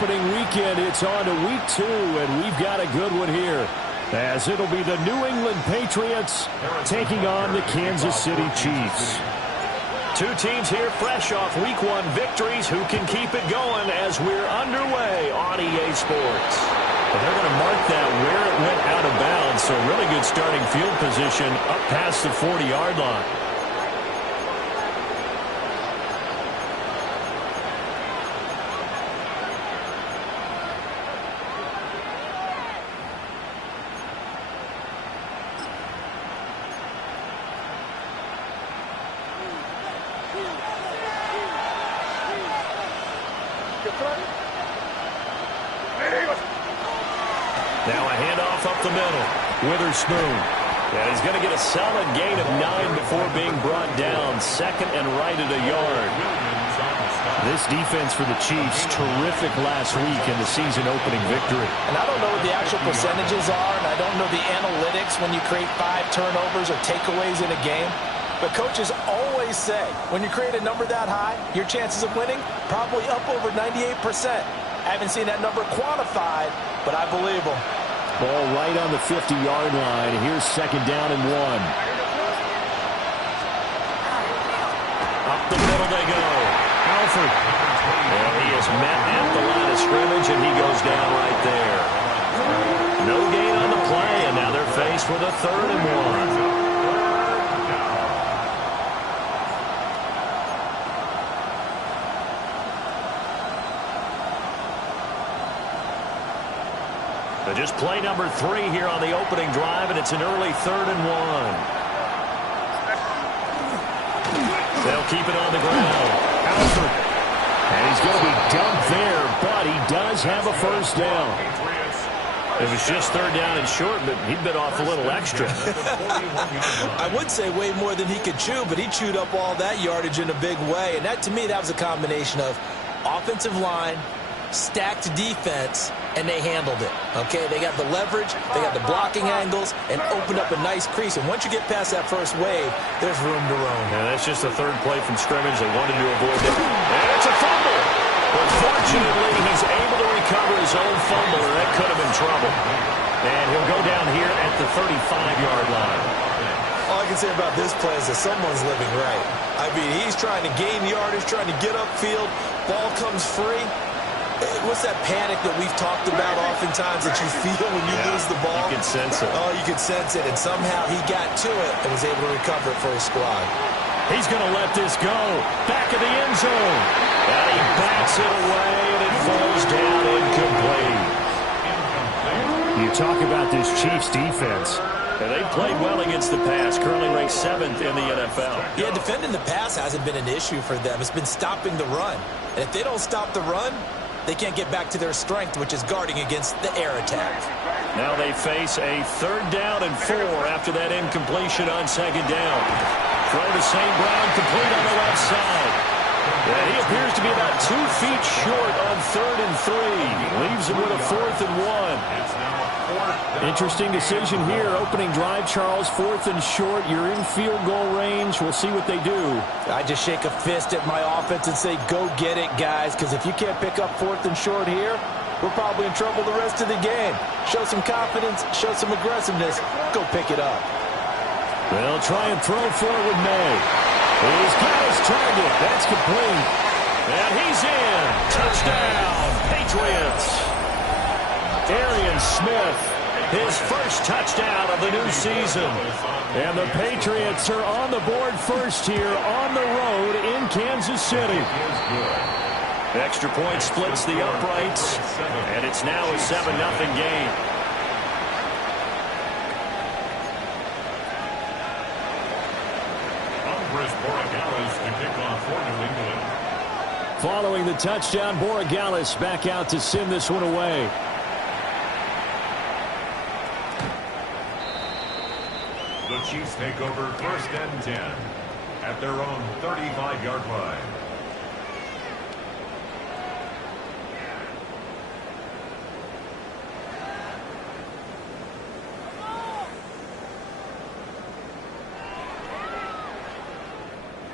opening weekend, it's on to week 2, and we've got a good one here, as it'll be the New England Patriots taking on the Kansas City Chiefs. Two teams here fresh off week 1 victories. Who can keep it going as we're underway on EA Sports? But they're going to mark that where it went out of bounds, so really good starting field position up past the 40-yard line. Now a handoff up the middle. Witherspoon. And he's going to get a solid gain of 9 before being brought down. Second and right at a yard. This defense for the Chiefs, terrific last week in the season opening victory. And I don't know what the actual percentages are, and I don't know the analytics when you create 5 turnovers or takeaways in a game. But coaches always say, when you create a number that high, your chances of winning probably up over 98%. I haven't seen that number quantified, but I believe them. Ball right on the 50-yard line. Here's second down and 1. Up the middle they go. Alford. And he is met at the line of scrimmage, and he goes down right there. No gain on the play, and now they're faced with a 3rd and 1. Just play number 3 here on the opening drive, and it's an early 3rd and 1. They'll keep it on the ground. Alford. And he's going to be dumped there, but he does have a first down. It was just 3rd down and short, but he bit off a little extra. I would say way more than he could chew, but he chewed up all that yardage in a big way. And that, to me, that was a combination of offensive line, stacked defense, and they handled it. Okay, they got the leverage, they got the blocking angles, and opened up a nice crease. And once you get past that first wave, there's room to roam. Yeah, that's just the 3rd play from scrimmage. They wanted to avoid it. And it's a fumble. But fortunately, he's able to recover his own fumble, or that could have been trouble. And he'll go down here at the 35-yard line. All I can say about this play is that someone's living right. I mean, he's trying to gain yardage, trying to get upfield. Ball comes free. What's that panic that we've talked about oftentimes that you feel when you lose the ball? You can sense it. Oh, you can sense it. And somehow he got to it and was able to recover it for his squad. He's going to let this go. Back of the end zone. And he backs it away, and it falls down incomplete. You talk about this Chiefs defense. And they played well against the pass, currently ranked 7th in the NFL. Yeah, defending the pass hasn't been an issue for them. It's been stopping the run. And if they don't stop the run, they can't get back to their strength, which is guarding against the air attack. Now they face a 3rd down and 4 after that incompletion on 2nd down. Throw to St. Brown, complete on the left side. And he appears to be about 2 feet short on 3rd and 3. Leaves him with a 4th and 1. Interesting decision here. Opening drive, Charles. 4th and short. You're in field goal range. We'll see what they do. I just shake a fist at my offense and say, go get it, guys, because if you can't pick up 4th and short here, we're probably in trouble the rest of the game. Show some confidence, show some aggressiveness, go pick it up. They'll try and throw forward May. He's got his target. That's complete. And he's in. Touchdown, Patriots. Arian Smith, his first touchdown of the new season. And the Patriots are on the board first here on the road in Kansas City. Extra point splits the uprights, and it's now a 7-0 game. Following the touchdown, Borregales back out to send this one away. The Chiefs take over 1st and 10 at their own 35-yard line.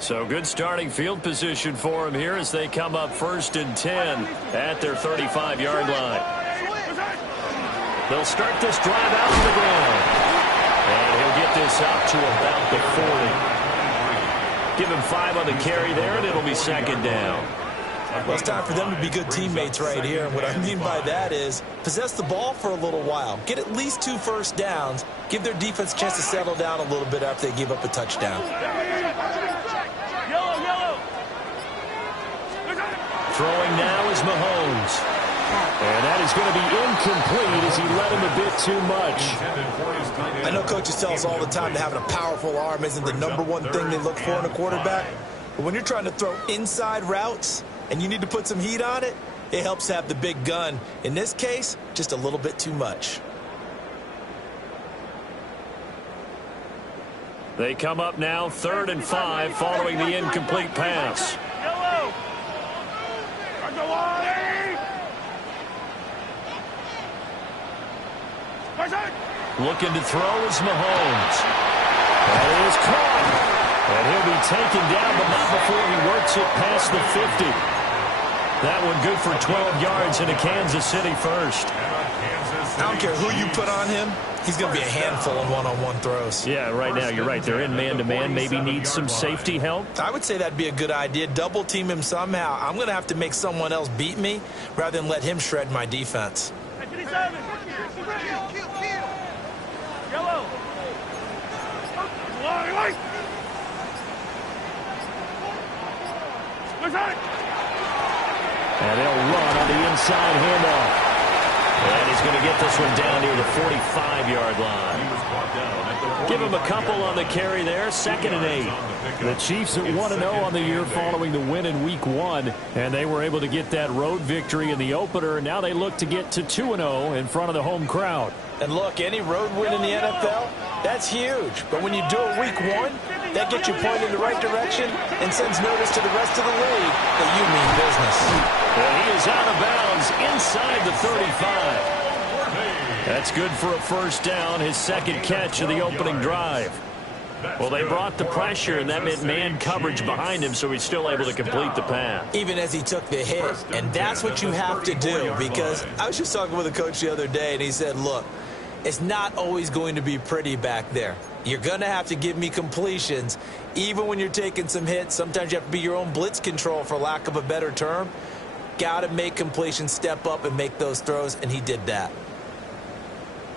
So good starting field position for him here as they come up 1st and 10 at their 35-yard line. They'll start this drive out to the ground. And he'll get this up to about the 40. Give him 5 on the carry there, and it'll be 2nd down. Well, it's time for them to be good teammates right here. And what I mean by that is possess the ball for a little while. Get at least 2 first downs. Give their defense a chance to settle down a little bit after they give up a touchdown. Throwing now is Mahomes. And that is going to be incomplete as he led him a bit too much. I know coaches tell us all the time that having a powerful arm isn't the #1 thing they look for in a quarterback. But when you're trying to throw inside routes and you need to put some heat on it, it helps have the big gun. In this case, just a little bit too much. They come up now 3rd and 5 following the incomplete pass. Looking to throw is Mahomes. That is caught. And he'll be taken down, but not before he works it past the 50. That one good for 12 yards into Kansas City first. I don't care who you put on him. He's going to be a handful in one-on-one throws. Yeah, right now, you're right. They're in man-to-man. Maybe need some safety help. I would say that'd be a good idea. Double team him somehow. I'm going to have to make someone else beat me rather than let him shred my defense. And they'll run on the inside handoff. And he's going to get this one down near the 45-yard line. Give him a couple on the carry there. 2nd and 8. The Chiefs at 1-0 on the year following the win in Week 1. And they were able to get that road victory in the opener. Now they look to get to 2-0 in front of the home crowd. And look, any road win in the NFL, that's huge. But when you do it Week 1, that gets you pointed in the right direction and sends notice to the rest of the league that you mean business. And he is out of bounds inside the 35. That's good for a first down, his 2nd catch of the opening drive. Well, they brought the pressure, and that meant man coverage behind him, so he's still able to complete the pass. Even as he took the hit, and that's what you have to do, because I was just talking with a coach the other day, and he said, look, it's not always going to be pretty back there. You're going to have to give me completions, even when you're taking some hits. Sometimes you have to be your own blitz control, for lack of a better term. Got to make completions, step up, and make those throws, and he did that.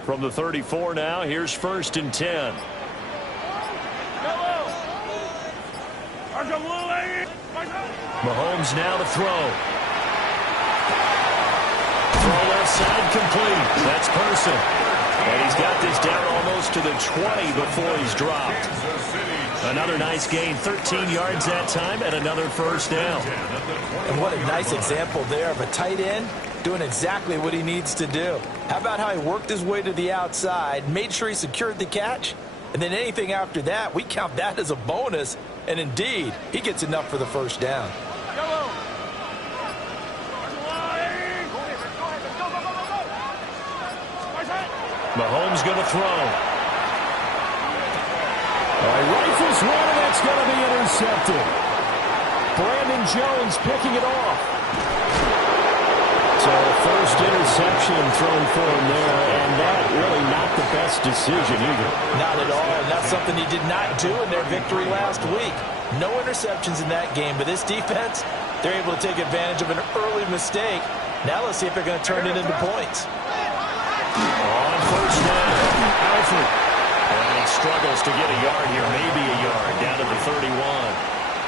From the 34 now, here's 1st and 10. Mahomes now to throw. Throw left side complete. That's Person. And he's got this down almost to the 20 before he's dropped. Another nice gain, 13 yards that time, and another first down. And what a nice example there of a tight end doing exactly what he needs to do. How about how he worked his way to the outside, made sure he secured the catch, and then anything after that, we count that as a bonus. And indeed, he gets enough for the first down. Mahomes going to throw. Rifles one, and that's going to be intercepted. Brandon Jones picking it off. So first interception thrown for him there, and that really not the best decision either. Not at all, and that's something he did not do in their victory last week. No interceptions in that game, but this defense, they're able to take advantage of an early mistake. Now let's see if they're going to turn it into points. On first down, Alfred. And he struggles to get a yard here, maybe a yard, down to the 31.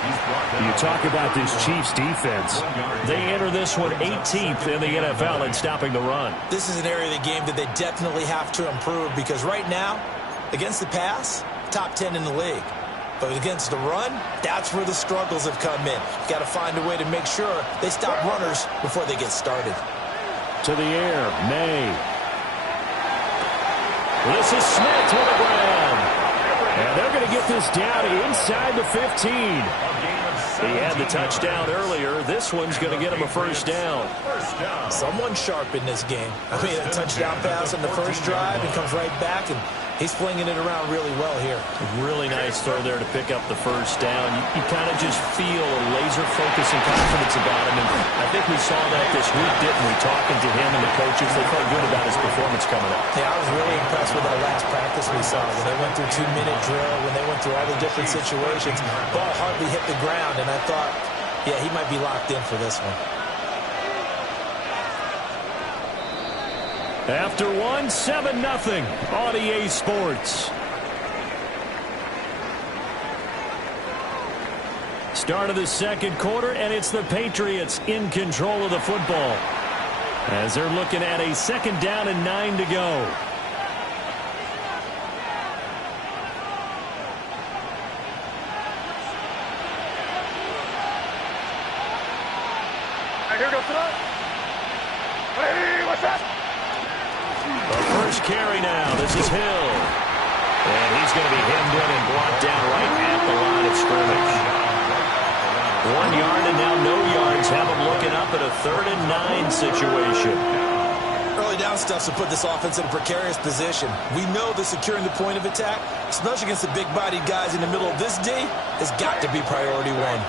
You talk about this Chiefs defense. They enter this one 18th in the NFL in stopping the run. This is an area of the game that they definitely have to improve, because right now, against the pass, top 10 in the league. But against the run, that's where the struggles have come in. You've got to find a way to make sure they stop runners before they get started. To the air, May. This is Smith to the ground. And they're going to get this down inside the 15. He had the touchdown earlier. This one's going to get him a first down. Someone sharp in this game. I mean, a touchdown pass on the first drive and comes right back and He's flinging it around really well here. Really nice throw there to pick up the first down. You kind of just feel a laser focus and confidence about him. And I think we saw that this week, didn't we? Talking to him and the coaches, they felt good about his performance coming up. Yeah, I was really impressed with that last practice we saw. When they went through 2-minute drill, when they went through all the different situations, ball hardly hit the ground. And I thought, yeah, he might be locked in for this one. After one, 7-0 on EA Sports. Start of the second quarter, and it's the Patriots in control of the football as they're looking at a 2nd down and 9 to go. Here goes it. Hey, what's that? The first carry now. This is Hill. And he's going to be hemmed in and brought down right at the line of scrimmage. 1 yard and now no yards. Have him looking up at a 3rd and 9 situation. Early down stuff to put this offense in a precarious position. We know that securing the point of attack, especially against the big-bodied guys in the middle of this D, has got to be priority one.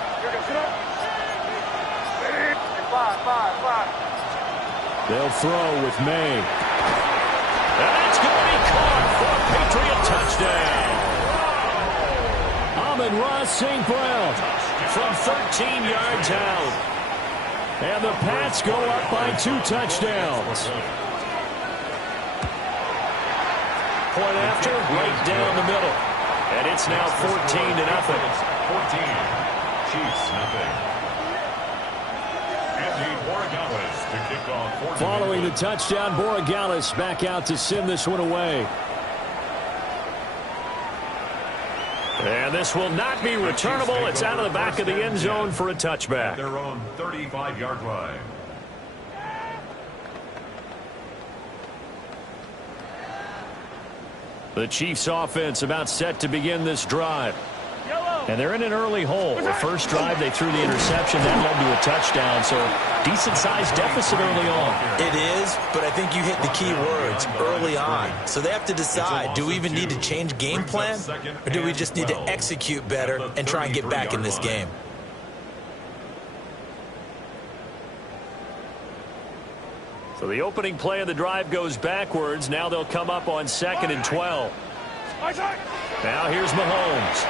They'll throw with May. And that's going to be caught for a Patriot touchdown. Amon-Ra St. Brown from 13 yards out. And the Pats go up by 2 touchdowns. Point after, right down the middle. And it's now 14-0. 14. Chiefs, nothing. Following the touchdown, Borregales back out to send this one away. And this will not be returnable. It's out of the back of the end zone for a touchback. Their own 35-yard line. The Chiefs offense about set to begin this drive. And they're in an early hole. The first drive, they threw the interception. That led to a touchdown. So decent-sized deficit early on. It is, but I think you hit the key words early on. So they have to decide, do we even need to change game plan? Or do we just need to execute better and try and get back in this game? So the opening play of the drive goes backwards. Now they'll come up on 2nd and 12. Now here's Mahomes.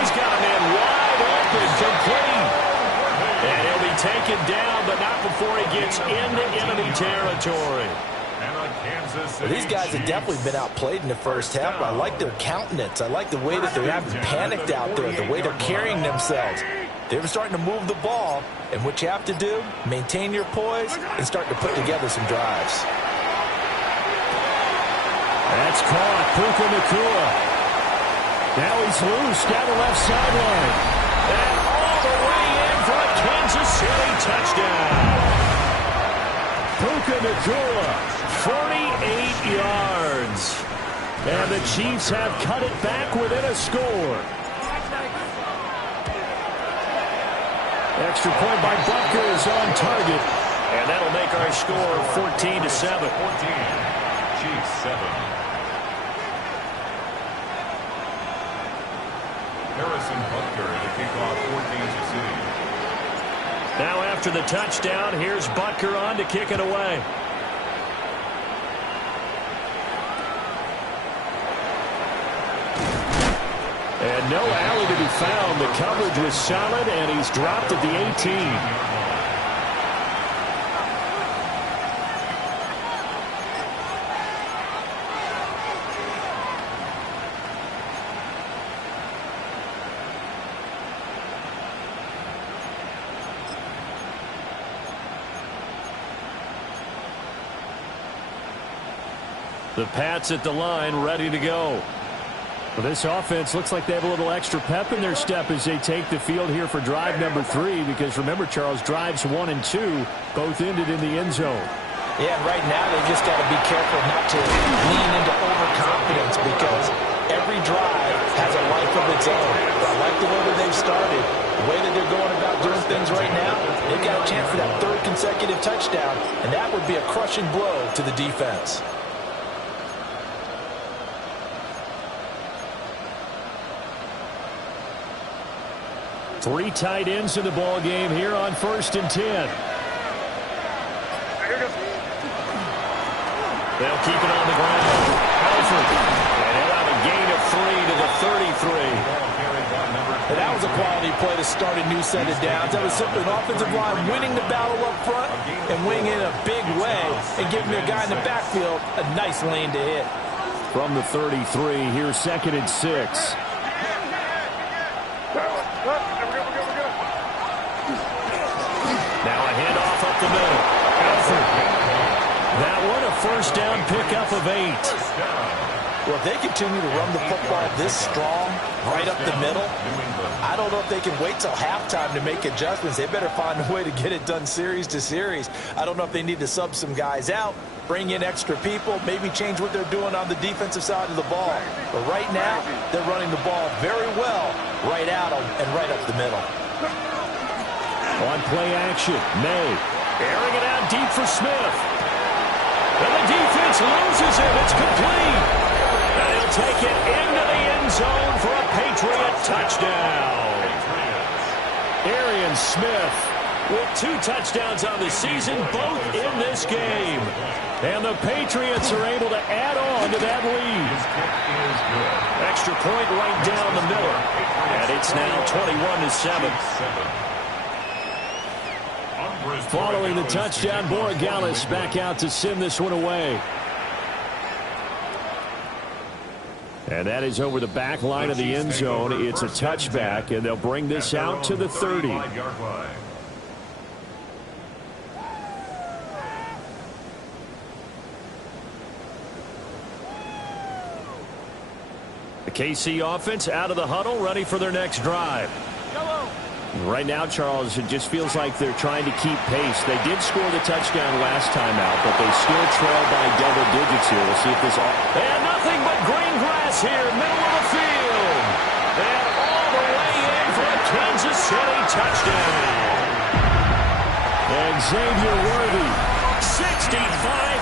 He's got a man wide open, complete. And he'll be taken down, but not before he gets into enemy territory. These guys have definitely been outplayed in the first half, but I like their countenance. I like the way that they're having panicked out there, the way they're carrying themselves. They're starting to move the ball, and what you have to do, maintain your poise and start to put together some drives. That's caught. Puka Nacua. Now he's loose down the left sideline. And all the way in for a Kansas City touchdown. Puka Nacua, 48 yards. And the Chiefs have cut it back within a score. Extra point by Butker is on target. And that'll make our score 14-7. 14. Chiefs 7. Harrison Butker to kick off for Kansas City. Now after the touchdown, here's Butker on to kick it away. And no alley to be found. The coverage was solid, and he's dropped at the 18. The Pats at the line, ready to go. Well, this offense looks like they have a little extra pep in their step as they take the field here for drive number 3, because remember, Charles, drives 1 and 2 both ended in the end zone. Yeah, and right now they've just got to be careful not to lean into overconfidence, because every drive has a life of its own. I like the way that they've started, the way that they're going about doing things right now. They've got a chance for that 3rd consecutive touchdown, and that would be a crushing blow to the defense. Three tight ends in the ball game here on 1st and 10. They'll keep it on the ground. Alford. And he'll have a gain of 3 to the 33. And that was a quality play to start a new set of downs. That was simply an offensive line winning the battle up front and winning in a big way and giving a guy in the backfield a nice lane to hit. From the 33, here's 2nd and 6. Now a handoff up the middle. Alford. That one a 1st down pickup of 8. Well, if they continue to run the football this strong, right up the middle, I don't know if they can wait till halftime to make adjustments. They better find a way to get it done series to series. I don't know if they need to sub some guys out, bring in extra people, maybe change what they're doing on the defensive side of the ball. But right now, they're running the ball very well right out and right up the middle. On play action, May airing it out deep for Smith. And the defense loses him. It's complete. And he'll take it into the end zone for a Patriot touchdown. Arian Smith with 2 touchdowns on the season, both in this game. And the Patriots are able to add on to that lead. Extra point right down the middle. And it's now 21-7. Following the touchdown, Borregales back out to send this one away. And that is over the back line of the end zone. It's a touchback, and they'll bring this out to the 30. The KC offense out of the huddle, ready for their next drive. Right now, Charles, it just feels like they're trying to keep pace. They did score the touchdown last time out, but they still trail by double digits here. We'll see if this all... And nothing but green grass here, middle of the field. And all the way in for a Kansas City touchdown. And Xavier Worthy, 65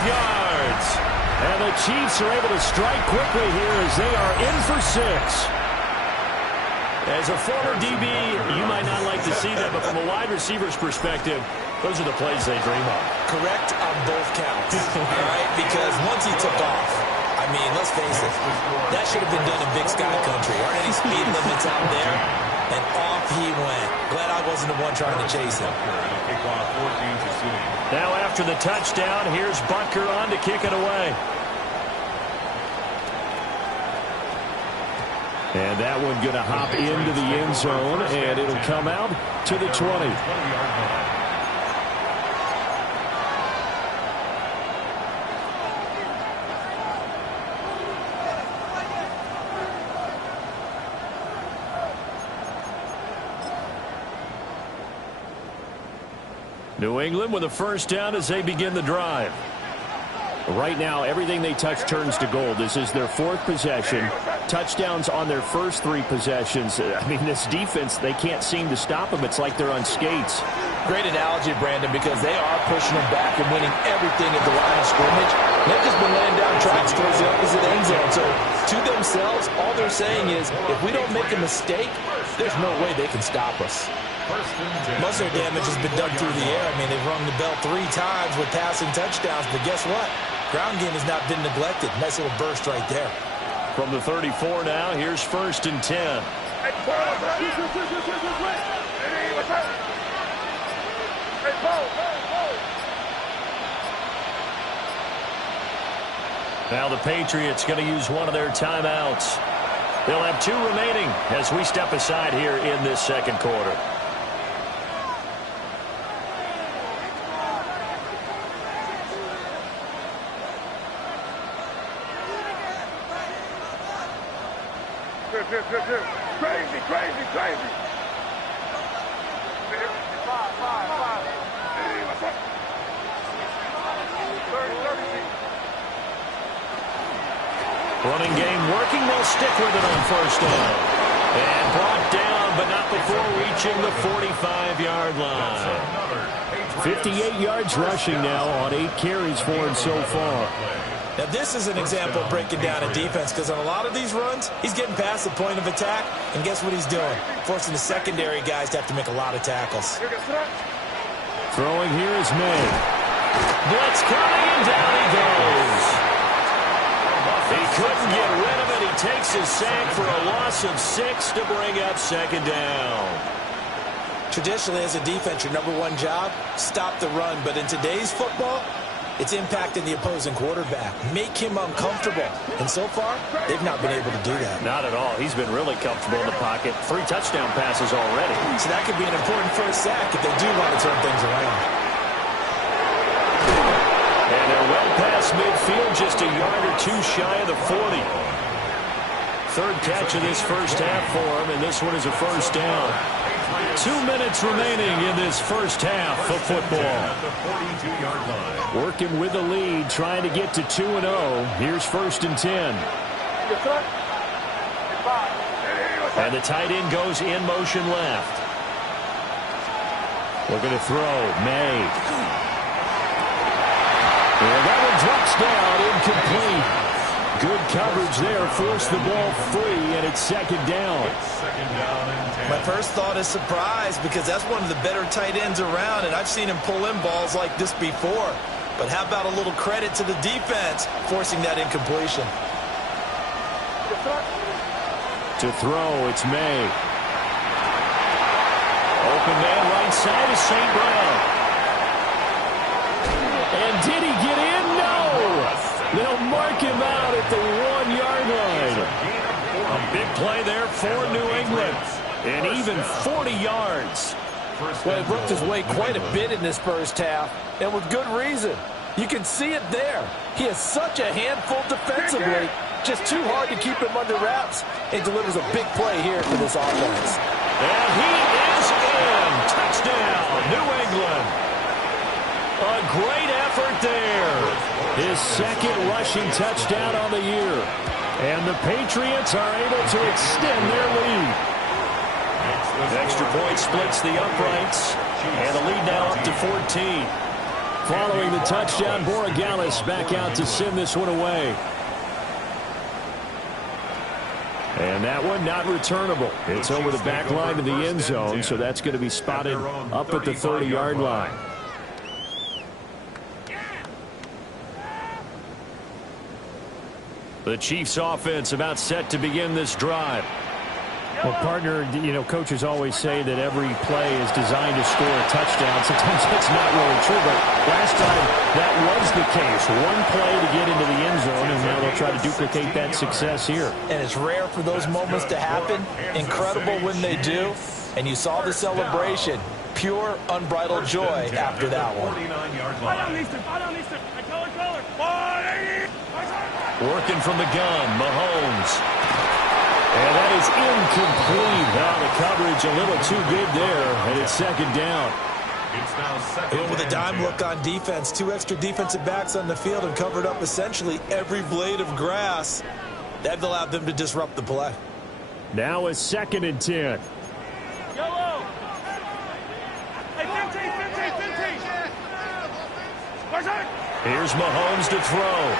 yards. And the Chiefs are able to strike quickly here as they are in for 6. As a former DB, you might not like to see that, but from a wide receiver's perspective, those are the plays they dream of. Correct on both counts, all right? Because once he took off, I mean, let's face it, that should have been done in Big Sky Country. Aren't any speed limits out there? And off he went. Glad I wasn't the one trying to chase him. Now after the touchdown, here's Butker on to kick it away. And that one going to hop into the end zone, and it'll come out to the 20. New England with a 1st down as they begin the drive. Right now, everything they touch turns to gold. This is their 4th possession. Touchdowns on their first 3 possessions. I mean, this defense, they can't seem to stop them. It's like they're on skates. Great analogy, Brandon, because they are pushing them back and winning everything at the line of scrimmage. They've just been laying down tracks towards the opposite end zone. So, to themselves, all they're saying is, if we don't make a mistake, there's no way they can stop us. Most of their damage has been done through the air. I mean, they've rung the bell 3 times with passing touchdowns, but guess what? Ground game has not been neglected. Nice little burst right there. From the 34 now, here's 1st and 10. Now the Patriots going to use one of their timeouts. They'll have 2 remaining as we step aside here in this 2nd quarter. Crazy, crazy, crazy. Running game working. They'll stick with it on 1st down. And brought down, but not before reaching the 45-yard line. 58 yards rushing now on 8 carries for him so far. Now, this is an example of breaking down a defense, because on a lot of these runs, he's getting past the point of attack, and guess what he's doing? Forcing the secondary guys to have to make a lot of tackles. Throwing here is May. Blitz coming, and down he goes. He couldn't get rid of it. He takes his sack for a loss of 6 to bring up second down. Traditionally, as a defense, your number one job, stop the run. But in today's football, it's impacting the opposing quarterback. Make him uncomfortable. And so far, they've not been able to do that. Not at all. He's been really comfortable in the pocket. 3 touchdown passes already. So that could be an important first sack if they do want to turn things around. And they're well past midfield, just a yard or 2 shy of the 40. Third catch of this first half for him, and this one is a first down. 2 minutes remaining in this first half of football. Working with the lead, trying to get to 2-0. Here's 1st and 10. And the tight end goes in motion left. Looking to throw. May. And that one drops down, incomplete. Good coverage there, forced the ball free, and it's second down. My first thought is surprise, because that's one of the better tight ends around, and I've seen him pull in balls like this before. But how about a little credit to the defense forcing that incompletion? To throw, it's May. Open man right side is St. Brown. And did he get in? No! They'll mark him out at the 1-yard line. A big play there for New England. And even 40 yards. Well, he worked his way quite a bit in this first half, and with good reason. You can see it there. He is such a handful defensively. Just too hard to keep him under wraps, and delivers a big play here for this offense. And he is in. Touchdown, New England. A great effort there. His second rushing touchdown on the year. And the Patriots are able to extend their lead. The extra point splits the uprights. And the lead now up to 14. Following the touchdown, Borregales back out to send this one away. And that one not returnable. It's over the back line to the end zone, so that's going to be spotted up at the 30-yard line. The Chiefs offense about set to begin this drive. Well, partner, you know, coaches always say that every play is designed to score a touchdown. Sometimes that's not really true, but last time that was the case. One play to get into the end zone, and now they'll try to duplicate that success here. And it's rare for those moments to happen. Incredible when they do. And you saw the celebration. Pure, unbridled joy after that one. Working from the gun, Mahomes. And that is incomplete. Now the coverage a little too good there, and it's second down. And with a dime look on defense, 2 extra defensive backs on the field and covered up essentially every blade of grass. That allowed them to disrupt the play. Now it's 2nd and 10. Yellow. Hey, 15. Here's Mahomes to throw.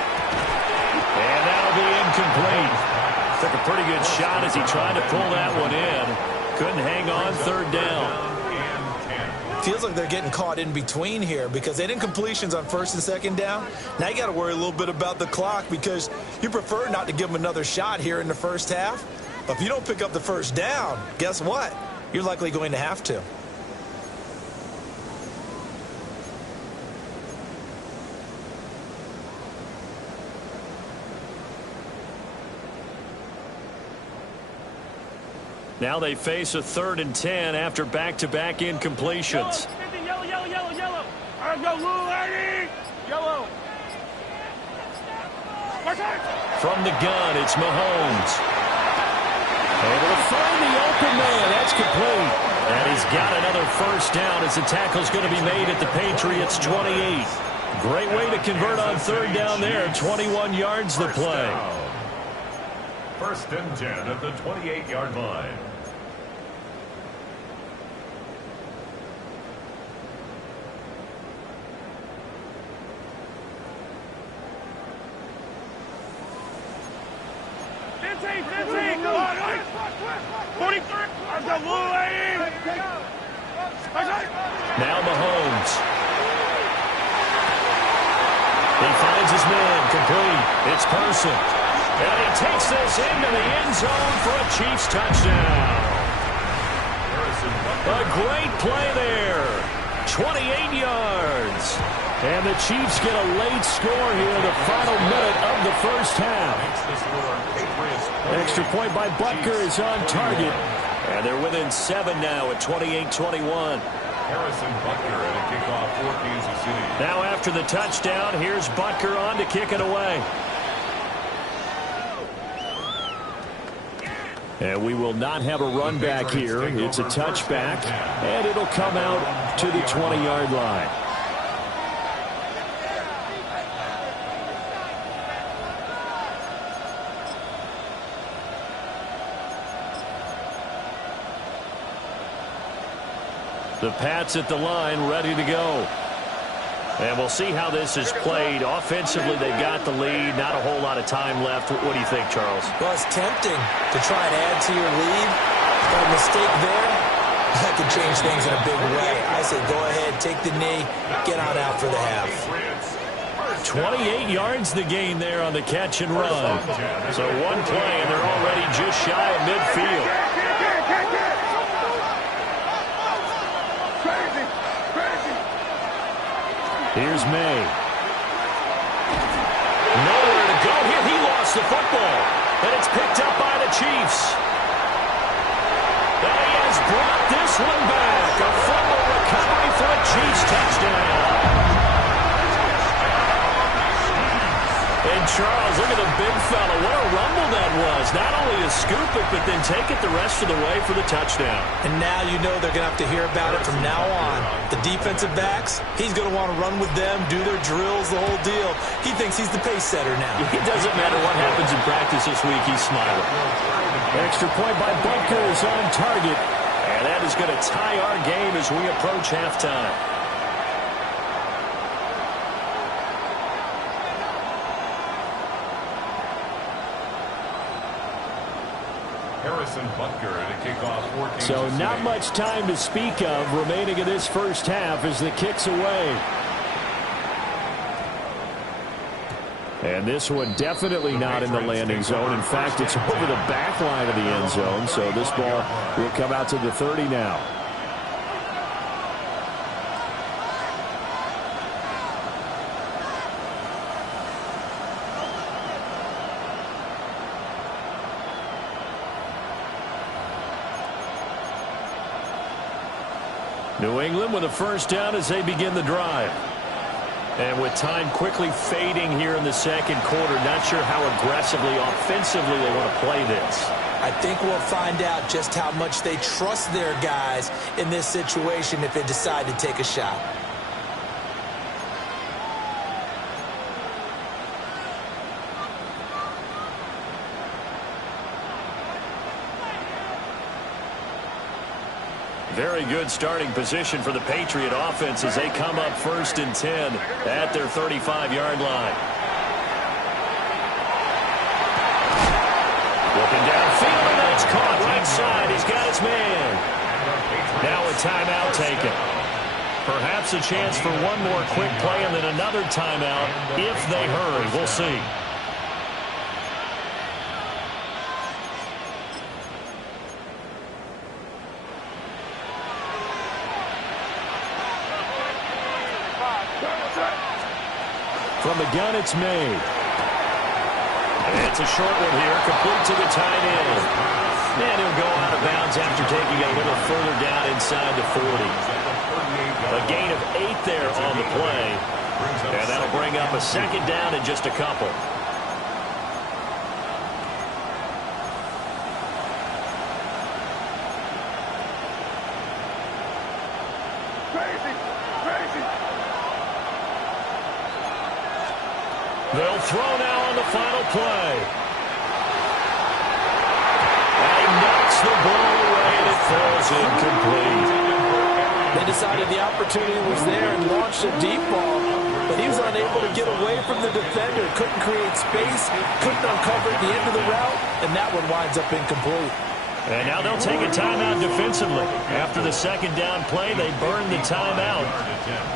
And that'll be incomplete. Took a pretty good shot as he tried to pull that one in. Couldn't hang on, 3rd down. Feels like they're getting caught in between here, because they didn't completions on 1st and 2nd down. Now you got to worry a little bit about the clock, because you prefer not to give them another shot here in the first half. But if you don't pick up the 1st down, guess what? You're likely going to have to. Now they face a 3rd and 10 after back-to-back incompletions. Yellow. Go, Lou, Eddie. Yellow. From the gun, it's Mahomes. Able to find the open man. That's complete. And he's got another 1st down as the tackle's going to be made at the Patriots' 28. Great way to convert on 3rd down there. 21 yards the play. 1st and 10 at the 28-yard line. Now Mahomes. He finds his man, complete. It's Person. And he takes this into the end zone for a Chiefs touchdown. A great play there. 28 yards. And the Chiefs get a late score here in the final minute of the first half. Extra point by Butker is on target. And they're within 7 now at 28-21. Harrison Butker at a kickoff for Kansas City. Now after the touchdown, here's Butker on to kick it away. And we will not have a run back here. It's a touchback, and it'll come out to the 20-yard line. The Pats at the line, ready to go. And we'll see how this is played. Offensively, they've got the lead. Not a whole lot of time left. What do you think, Charles? Well, it's tempting to try and add to your lead, but a mistake there, that could change things in a big way. I say go ahead, take the knee, get on out for the half. 28 yards the gain there on the catch and run. So one play, and they're already just shy of midfield. Here's May. Nowhere to go here. He lost the football. And it's picked up by the Chiefs. And he has brought this one back. A fumble recovery for a Chiefs touchdown. And Charles, look at the big fella. What a rumble that was. Not only to scoop it, but then take it the rest of the way for the touchdown. And now you know they're going to have to hear about it from now on. The defensive backs, he's going to want to run with them, do their drills, the whole deal. He thinks he's the pace setter now. It doesn't matter what happens in practice this week, he's smiling. Extra point by Butker is on target. And that is going to tie our game as we approach halftime. Harrison Butker at a kickoff for Kansas So City. not much time to speak of remaining in this first half as the kick's away. And this one definitely not in the landing zone. In fact, it's over the back line of the end zone. So this ball will come out to the 30 now. New England with a first down as they begin the drive. And with time quickly fading here in the second quarter, not sure how aggressively, offensively they want to play this. I think we'll find out just how much they trust their guys in this situation if they decide to take a shot. Very good starting position for the Patriot offense as they come up 1st and 10 at their 35-yard line. Looking downfield, and that's caught right side. He's got his man. Now a timeout taken. Perhaps a chance for one more quick play and then another timeout if they hurry. We'll see. From the gun, it's made. It's a short one here, complete to the tight end. And he'll go out of bounds after taking it a little further down inside the 40. A gain of 8 there on the play. And that'll bring up a second down in just a couple. They'll throw now on the final play. And he knocks the ball away and it falls incomplete. They decided the opportunity was there and launched a deep ball. but he was unable to get away from the defender. Couldn't create space, couldn't uncover at the end of the route, and that one winds up incomplete. And now they'll take a timeout defensively. After the second down play, they burn the timeout,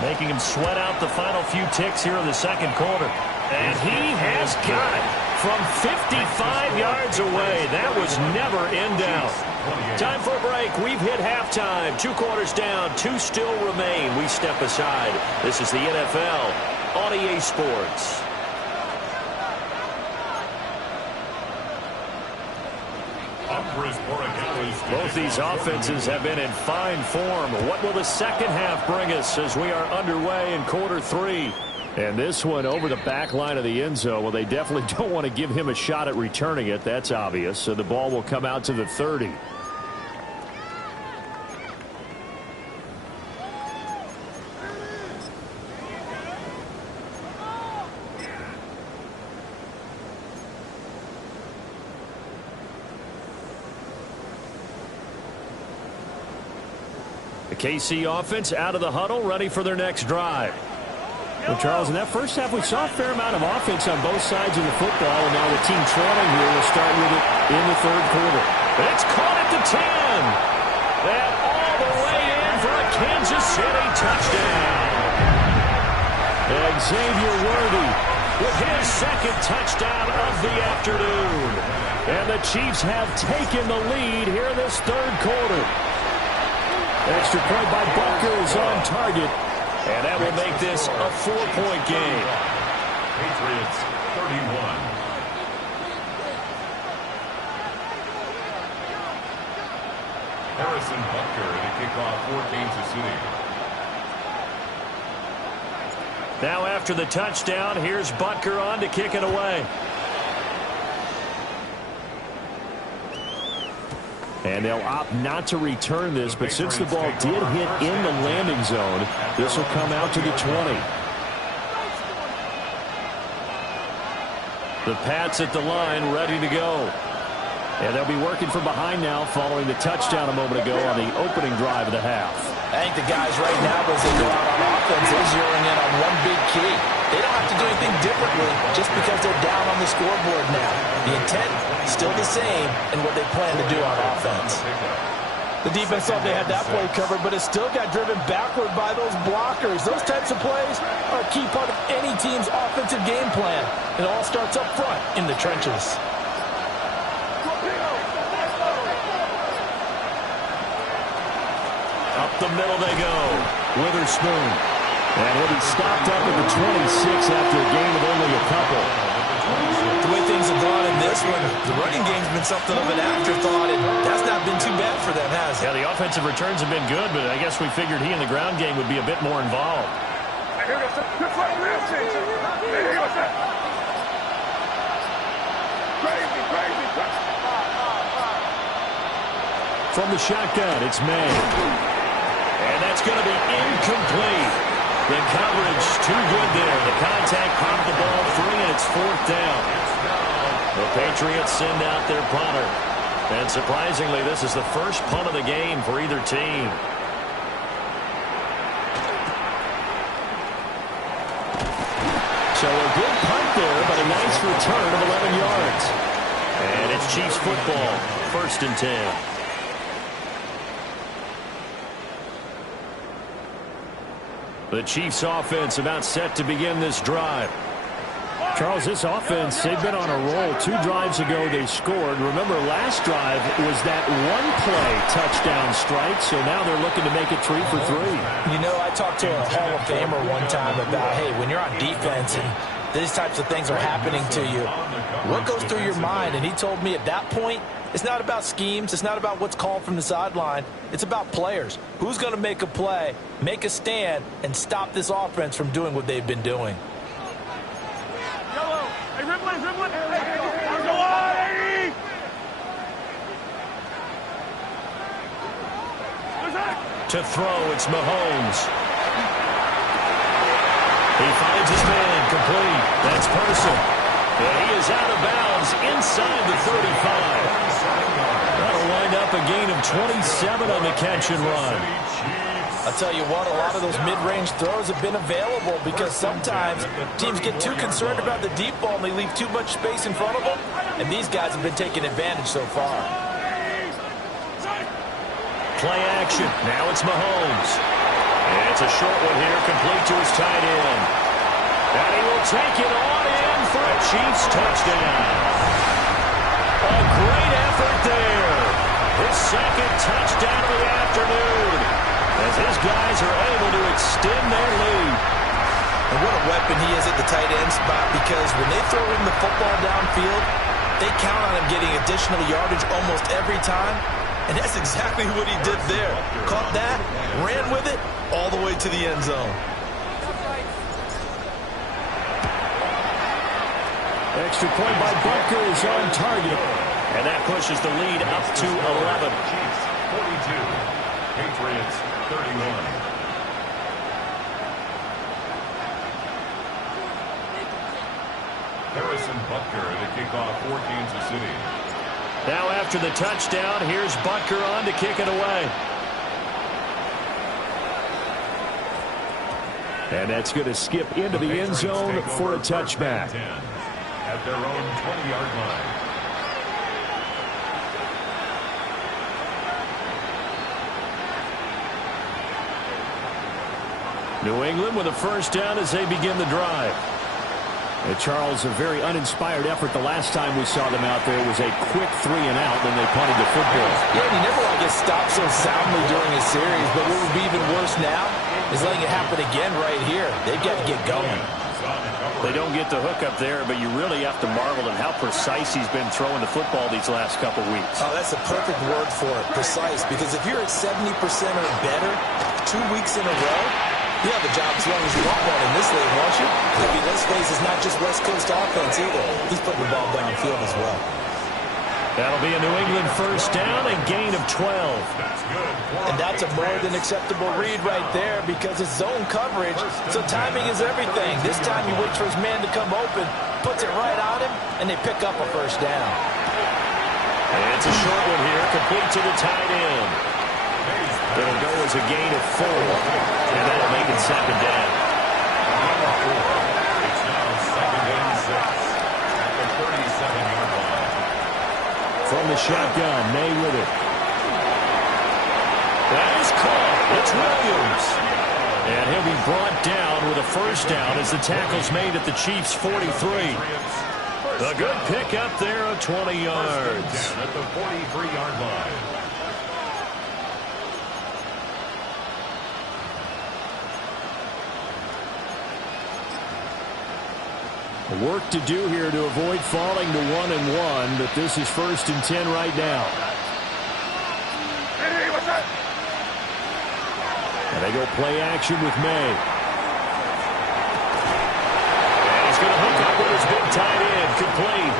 making him sweat out the final few ticks here in the second quarter. And he has got it from 55 yards away. That was never in doubt. Time for a break. We've hit halftime. 2 quarters down, 2 still remain. We step aside. This is the NFL on EA Sports. Both these offenses have been in fine form. What will the second half bring us as we are underway in quarter 3? And this one over the back line of the end zone. Well, they definitely don't want to give him a shot at returning it. That's obvious. So the ball will come out to the 30. The KC offense out of the huddle, ready for their next drive. Well, Charles, in that first half, we saw a fair amount of offense on both sides of the football, and now the team trailing here will start with it in the third quarter. It's caught at the 10. And all the way in for a Kansas City touchdown. And Xavier Worthy with his second touchdown of the afternoon. And the Chiefs have taken the lead here in this third quarter. Extra point by Butker is on target. And that will make this a 4-point game. Patriots 31. Harrison Butker to kick off for Kansas City. Now after the touchdown, here's Butker on to kick it away. And they'll opt not to return this, but since the ball did hit in the landing zone, this will come out to the 20. The Pats at the line, ready to go. And they'll be working from behind now following the touchdown a moment ago on the opening drive of the half. I think the guys right now, as they go out on offense, they're zeroing in on one big key. They don't have to do anything differently just because they're down on the scoreboard now. The intent, still the same, and what they plan to do on offense. The defense thought they had that play covered, but it still got driven backward by those blockers. Those types of plays are a key part of any team's offensive game plan. It all starts up front in the trenches. Up the middle they go. Witherspoon. And he'll be stopped up at the 26 after a gain of only a couple. The way things have gone in this one, the running game's been something of an afterthought, and that's not been too bad for them, has it? Yeah, the offensive returns have been good, but I guess we figured he in the ground game would be a bit more involved. From the shotgun, it's May. And that's going to be incomplete. The coverage too good there. The contact popped the ball free, and it's 4th down. The Patriots send out their punter. And surprisingly, this is the first punt of the game for either team. So a good punt there, but a nice return of 11 yards. And it's Chiefs football, 1st and 10. The Chiefs offense about set to begin this drive. Charles, this offense, they've been on a roll. 2 drives ago they scored. Remember, last drive was that one-play touchdown strike, so now they're looking to make it 3 for 3. You know, I talked to a Hall of Famer one time about, hey, when you're on defense and these types of things are happening to you, what goes through your mind? And he told me at that point, it's not about schemes. It's not about what's called from the sideline. It's about players. Who's going to make a play, make a stand, and stop this offense from doing what they've been doing? To throw, it's Mahomes. He finds his man, complete. That's Person. And he is out of bounds inside the 35. That'll wind up a gain of 27 on the catch and run. I'll tell you what, a lot of those mid-range throws have been available because sometimes teams get too concerned about the deep ball and they leave too much space in front of them, and these guys have been taking advantage so far. Play action. Now it's Mahomes. And it's a short one here, complete to his tight end. And he will take it on in for a Chiefs touchdown. A great effort there. His second touchdown of the afternoon, as his guys are able to extend their lead. And what a weapon he is at the tight end spot, because when they throw him the football downfield, they count on him getting additional yardage almost every time. And that's exactly what he did there. Caught that, ran with it, all the way to the end zone. Extra point by Butker is on target. And that pushes the lead up to 11. Chiefs 42, Patriots 31. Harrison Butker to kick off for Kansas City. Now after the touchdown, here's Butker on to kick it away. And that's going to skip into the end zone for a touchback. At their own 20-yard line. New England with a first down as they begin the drive. And Charles, a very uninspired effort the last time we saw them out there was a quick 3-and-out when they punted the football. Yeah, and he never like gets stopped so soundly during a series, but what would be even worse now is letting it happen again right here. They've got to get going. They don't get the hook up there, but you really have to marvel at how precise he's been throwing the football these last couple weeks. Oh, that's a perfect word for it, precise, because if you're at 70% or better 2 weeks in a row, you have a job as long as you want one in this league, won't you? Maybe let's face it's not just West Coast offense either. He's putting the ball downfield as well. That'll be a New England first down and gain of 12. And that's a more than acceptable read right there because it's zone coverage, so timing is everything. This time he waits for his man to come open, puts it right on him, and they pick up a first down. And it's a short one here, complete to the tight end. It'll go as a gain of 4, and that'll make it second down. It's now second and 6 at the 37-yard line. From the shotgun, May with it. That is caught. It's Williams. And he'll be brought down with a first down as the tackle's made at the Chiefs' 43. A good pick up there of 20 yards. At the 43-yard line. Work to do here to avoid falling to 1-1, but this is 1st and 10 right now. And they go play action with May. And he's going to hook up with his big tight end, complete.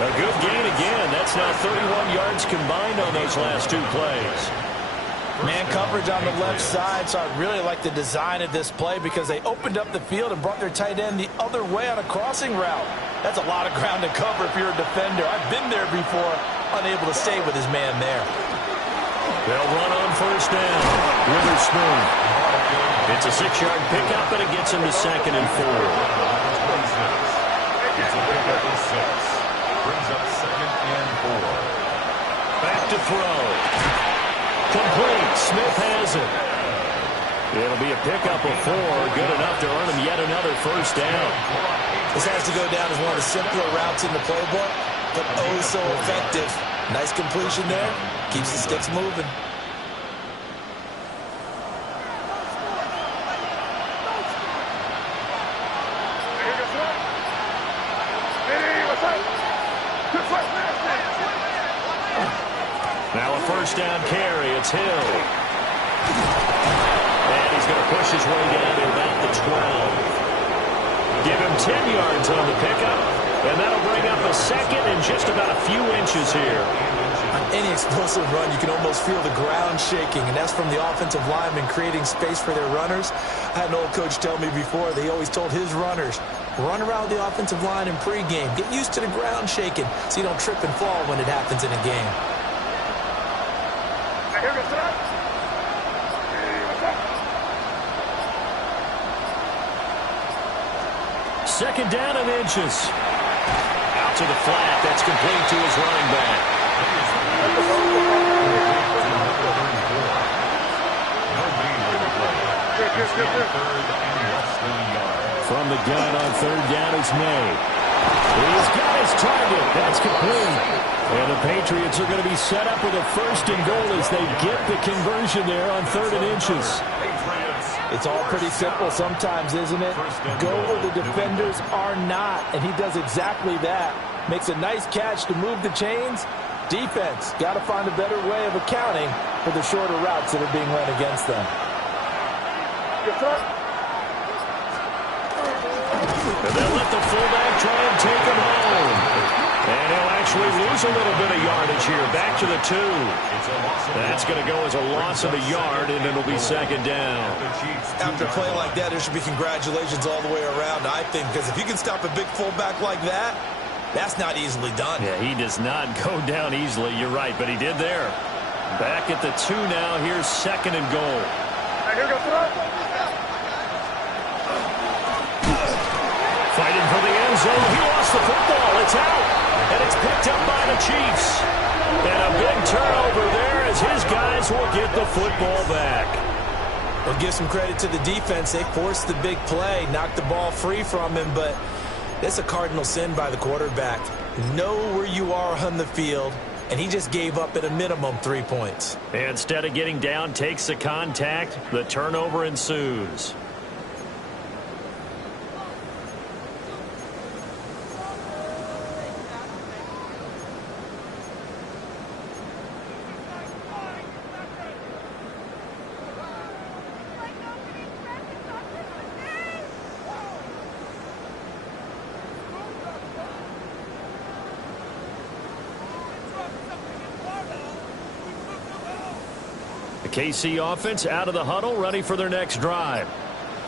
A good gain again. That's now 31 yards combined on those last 2 plays. Man coverage on the left side, so I really like the design of this play because they opened up the field and brought their tight end the other way on a crossing route. That's a lot of ground to cover if you're a defender. I've been there before, unable to stay with his man there. They'll run on first down. Witherspoon. It's a 6-yard pickup, and it gets him to 2nd and 4. It's a pickup of 6. Brings up 2nd and 4. Back to throw. Complete. Smith has it. It'll be a pickup of 4. Good enough to earn him yet another first down. This has to go down as one of the simpler routes in the playbook, but oh so effective. Nice completion there. Keeps the sticks moving. Now a first down carry. It's Hill. And he's going to push his way down to about the 12. Give him 10 yards on the pickup. And that'll bring up a second and just about a few inches here. On any explosive run, you can almost feel the ground shaking, and that's from the offensive linemen creating space for their runners. I had an old coach tell me before, they always told his runners, run around the offensive line in pregame. Get used to the ground shaking so you don't trip and fall when it happens in a game. Second down and inches. Out to the flat. That's complete to his running back. From the gun on third down, it's May. He's got his target. That's complete. And the Patriots are going to be set up with a first and goal as they get the conversion there on third and inches. It's all pretty simple sometimes, isn't it? Go where the defenders are not, and he does exactly that. Makes a nice catch to move the chains. Defense got to find a better way of accounting for the shorter routes that are being run against them. And they'll let the fullback try and take him home. And he'll actually lose a little bit of yardage here. Back to the 2. That's going to go as a loss of a yard, and it'll be second down. After a play like that, there should be congratulations all the way around, I think, because if you can stop a big fullback like that, that's not easily done. Yeah, he does not go down easily. You're right, but he did there. Back at the 2 now. Here's second and goal. Fighting for the end zone. He lost the football. It's out. And it's picked up by the Chiefs. And a big turnover there as his guys will get the football back. Well, give some credit to the defense. They forced the big play, knocked the ball free from him, but it's a cardinal sin by the quarterback. Know where you are on the field, and he just gave up at a minimum 3 points. And instead of getting down, takes the contact. The turnover ensues. KC offense out of the huddle, ready for their next drive.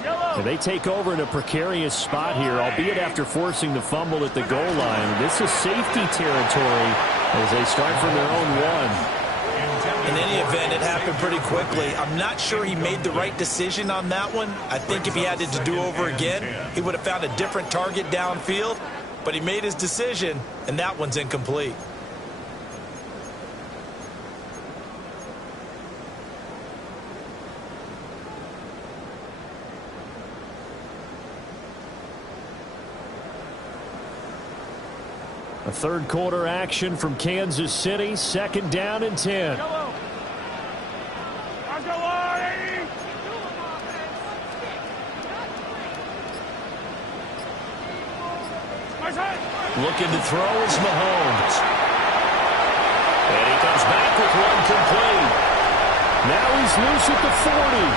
And they take over in a precarious spot here, albeit after forcing the fumble at the goal line. This is safety territory as they start from their own 1. In any event, it happened pretty quickly. I'm not sure he made the right decision on that one. I think if he had it to do over again, he would have found a different target downfield. But he made his decision, and that one's incomplete. A third quarter action from Kansas City. Second down and 10. Looking to throw is Mahomes. And he comes back with one complete. Now he's loose at the 40.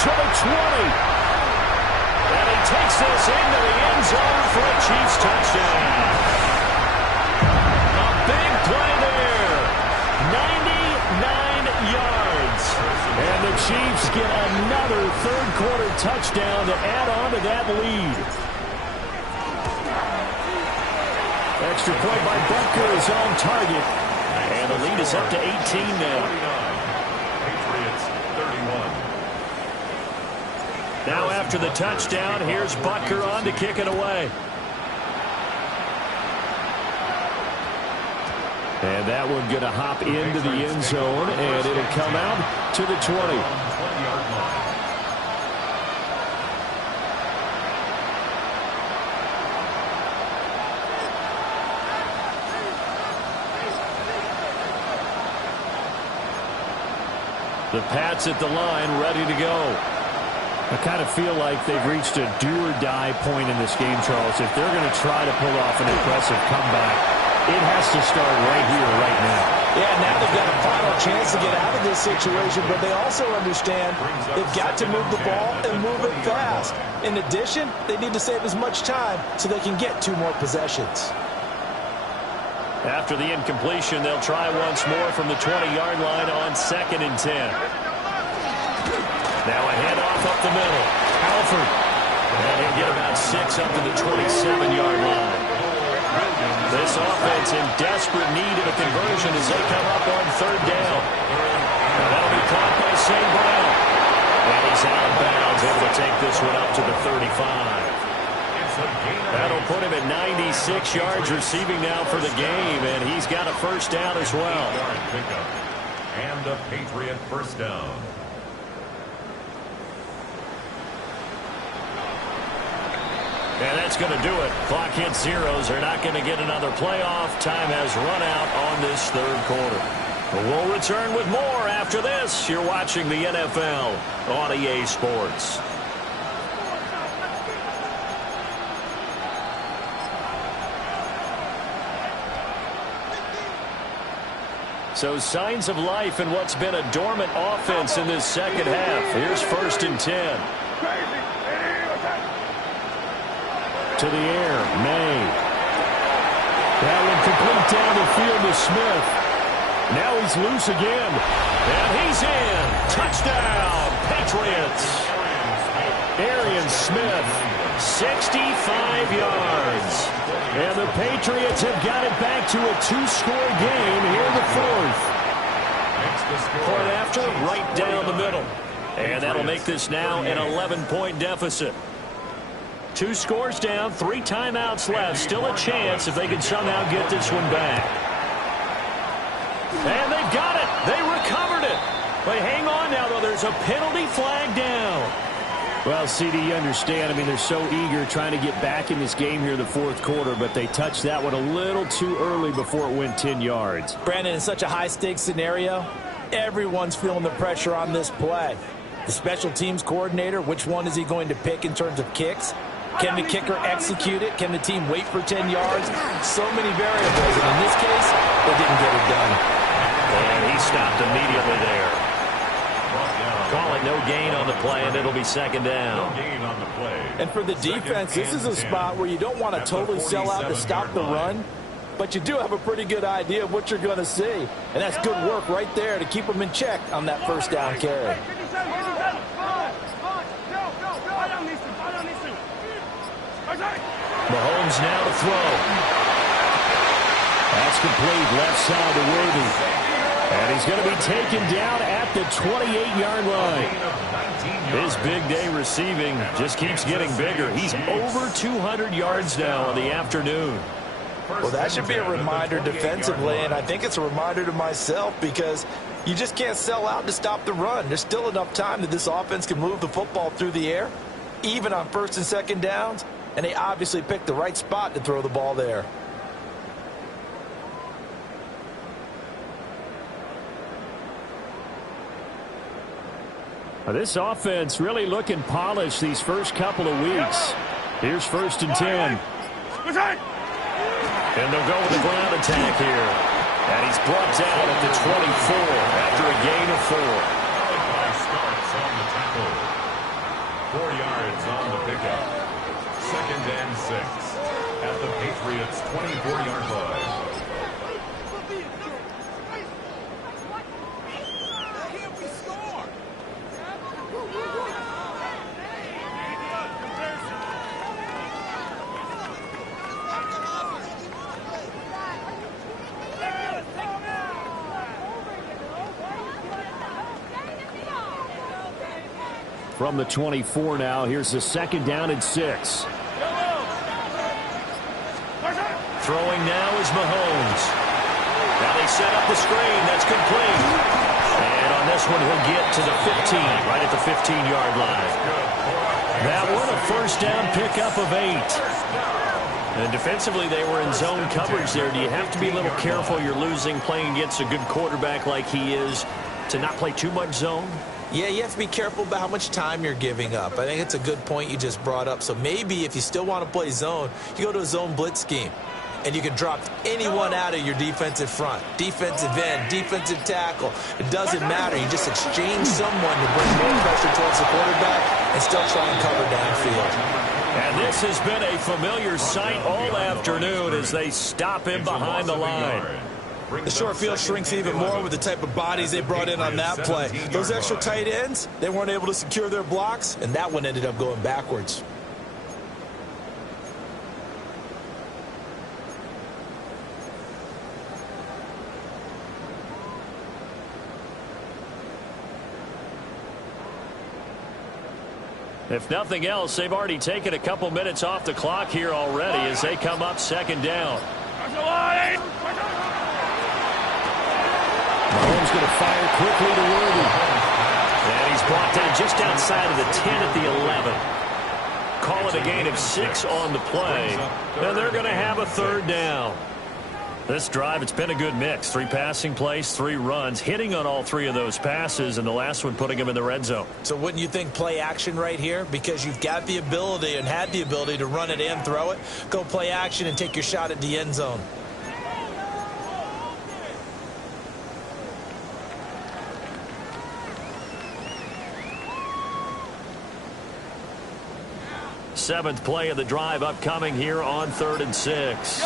To the 20. And he takes this into the end zone for a Chiefs touchdown. A big play there. 99 yards. And the Chiefs get another third quarter touchdown to add on to that lead. Extra point by Butker is on target. And the lead is up to 18 now. Patriots 31. Now after the touchdown, here's Butker on to kick it away. And that one going to hop into the end zone, and it'll come out to the 20. The Pats at the line, ready to go. I kind of feel like they've reached a do-or-die point in this game, Charles. If they're going to try to pull off an impressive comeback, it has to start right here, right now. Yeah, now they've got a final chance to get out of this situation, but they also understand they've got to move the ball and move it fast. In addition, they need to save as much time so they can get 2 more possessions. After the incompletion, they'll try once more from the 20-yard line on 2nd and 10. Now a handoff up the middle. Alford. And he'll get about 6 up to the 27-yard line. This offense in desperate need of a conversion as they come up on 3rd down. And that'll be caught by St. Brown. And he's out of bounds, able to take this one up to the 35. That'll put him at 96 yards receiving now for the game, and he's got a first down as well. And a Patriot first down. And that's going to do it. Clock hits zeros. They're not going to get another playoff. Time has run out on this third quarter. We'll return with more after this. You're watching the NFL on EA Sports. So signs of life in what's been a dormant offense in this second half. Here's 1st and 10. To the air, May. That one complete down the field to Smith. Now he's loose again. And he's in. Touchdown, Patriots. Arian Smith, 65 yards. And the Patriots have got it back to a 2-score game here in the 4th. Point after, right down the middle. And that'll make this now an 11-point deficit. 2 scores down, 3 timeouts left. Still a chance if they can somehow get this one back. And they've got it. They recovered it. But hang on now, though. There's a penalty flag down. Well, CD, you understand. I mean, they're so eager trying to get back in this game here in the 4th quarter, but they touched that one a little too early before it went 10 yards. Brandon, in such a high-stakes scenario, everyone's feeling the pressure on this play. The special teams coordinator, which one is he going to pick in terms of kicks? Can the kicker execute it? Can the team wait for 10 yards? So many variables, and in this case, they didn't get it done. And he stopped immediately there. Call it no gain on the play, and it'll be 2nd down. No gain on the play. And for the defense, this is a spot where you don't want to totally sell out to stop the run, but you do have a pretty good idea of what you're going to see. And that's good work right there to keep them in check on that first down carry. Mahomes now to throw. That's complete, left side to Worthy. And he's going to be taken down at the 28-yard line. His big day receiving just keeps getting bigger. He's over 200 yards now in the afternoon. Well, that should be a reminder defensively, and I think it's a reminder to myself because you just can't sell out to stop the run. There's still enough time that this offense can move the football through the air, even on 1st and 2nd downs, and they obviously picked the right spot to throw the ball there. This offense really looking polished these first couple of weeks. Here's 1st and 10. And they'll go with the ground attack here. And he's brought down at the 24 after a gain of 4. Starts on the tackle. 4 yards on the pickup. 2nd and 6 at the Patriots' 24-yard line. From the 24 now, here's the 2nd down and 6. Throwing now is Mahomes. Now they set up the screen. That's complete. And on this one, he'll get to the 15, right at the 15-yard line. That one, a first down pickup of 8. And defensively, they were in zone coverage there. Do you have to be a little careful? You're losing, playing against a good quarterback like he is, to not play too much zone? Yeah, you have to be careful about how much time you're giving up. I think it's a good point you just brought up. So maybe if you still want to play zone, you go to a zone blitz scheme. And you can drop anyone out of your defensive front. Defensive end, defensive tackle. It doesn't matter. You just exchange someone to bring more pressure towards the quarterback and still try and cover downfield. And this has been a familiar sight all afternoon as they stop him behind the line. The short field shrinks even more with the type of bodies they brought in on that play. Those extra tight ends, they weren't able to secure their blocks, and that one ended up going backwards. If nothing else, they've already taken a couple minutes off the clock here already as they come up second down. Mahomes going to fire quickly to Worthy. And he's brought down just outside of the 10 at the 11. Call it a gain of 6 on the play. And they're going to have a third down. This drive, it's been a good mix. 3 passing plays, 3 runs, hitting on all 3 of those passes, and the last one putting them in the red zone. So wouldn't you think play action right here? Because you've got the ability and had the ability to run it and throw it. Go play action and take your shot at the end zone. Seventh play of the drive upcoming here on 3rd and 6.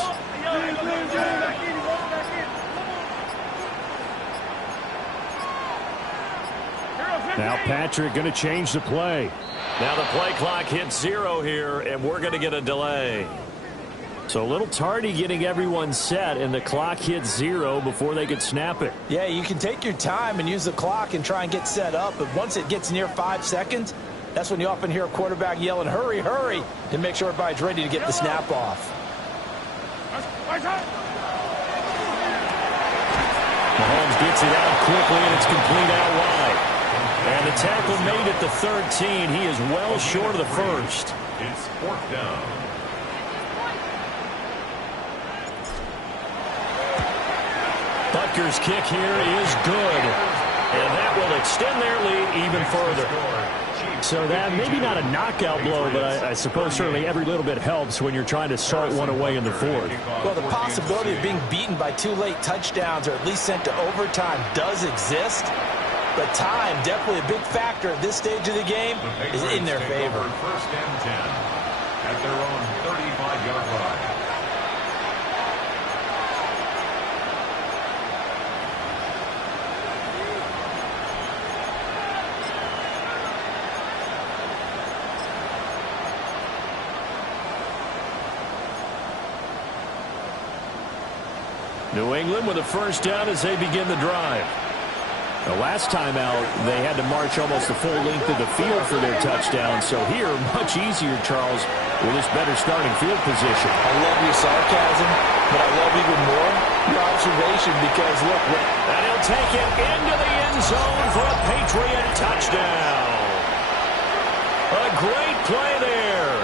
Now Patrick going to change the play. Now the play clock hits 0 here, and we're going to get a delay. So a little tardy getting everyone set, and the clock hits 0 before they could snap it. Yeah, you can take your time and use the clock and try and get set up, but once it gets near 5 seconds, that's when you often hear a quarterback yelling, hurry, hurry, to make sure everybody's ready to get the snap off. Mahomes gets it out quickly, and it's complete out wide. And the tackle made at the 13. He is well short of the first. It's 4th down. Butker's kick here is good. And that will extend their lead even further. So that maybe not a knockout blow, but I suppose certainly every little bit helps when you're trying to salt one away in the 4th. Well, the possibility of being beaten by 2 late touchdowns or at least sent to overtime does exist. But time, definitely a big factor at this stage of the game, is in their favor. 1st and 10 at their own 35-yard line. New England with a first down as they begin the drive. The last time out, they had to march almost the full length of the field for their touchdown. So here, much easier, Charles, with this better starting field position. I love your sarcasm, but I love even more your observation because, look. And he'll take it into the end zone for a Patriot touchdown. A great play there.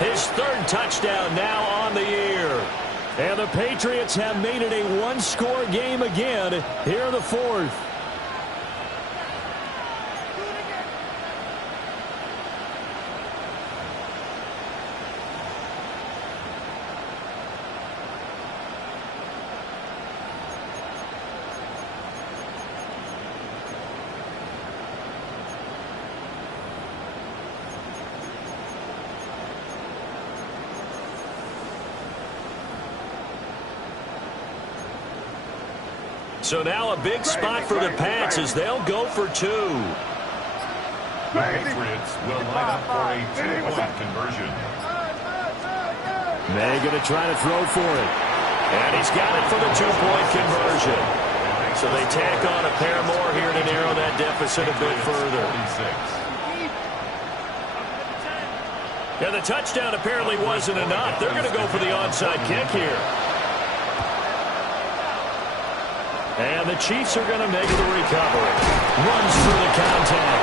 His 3rd touchdown now on the year. And the Patriots have made it a one-score game again here in the 4th. So now a big spot for the Pats as they'll go for 2. The Patriots will line up for a 2-point conversion. May going to try to throw for it. And he's got it for the 2-point conversion. So they tack on a pair more here to narrow that deficit a bit further. And the touchdown apparently wasn't enough. They're going to go for the onside kick here. And the Chiefs are going to make the recovery. Runs through the contact.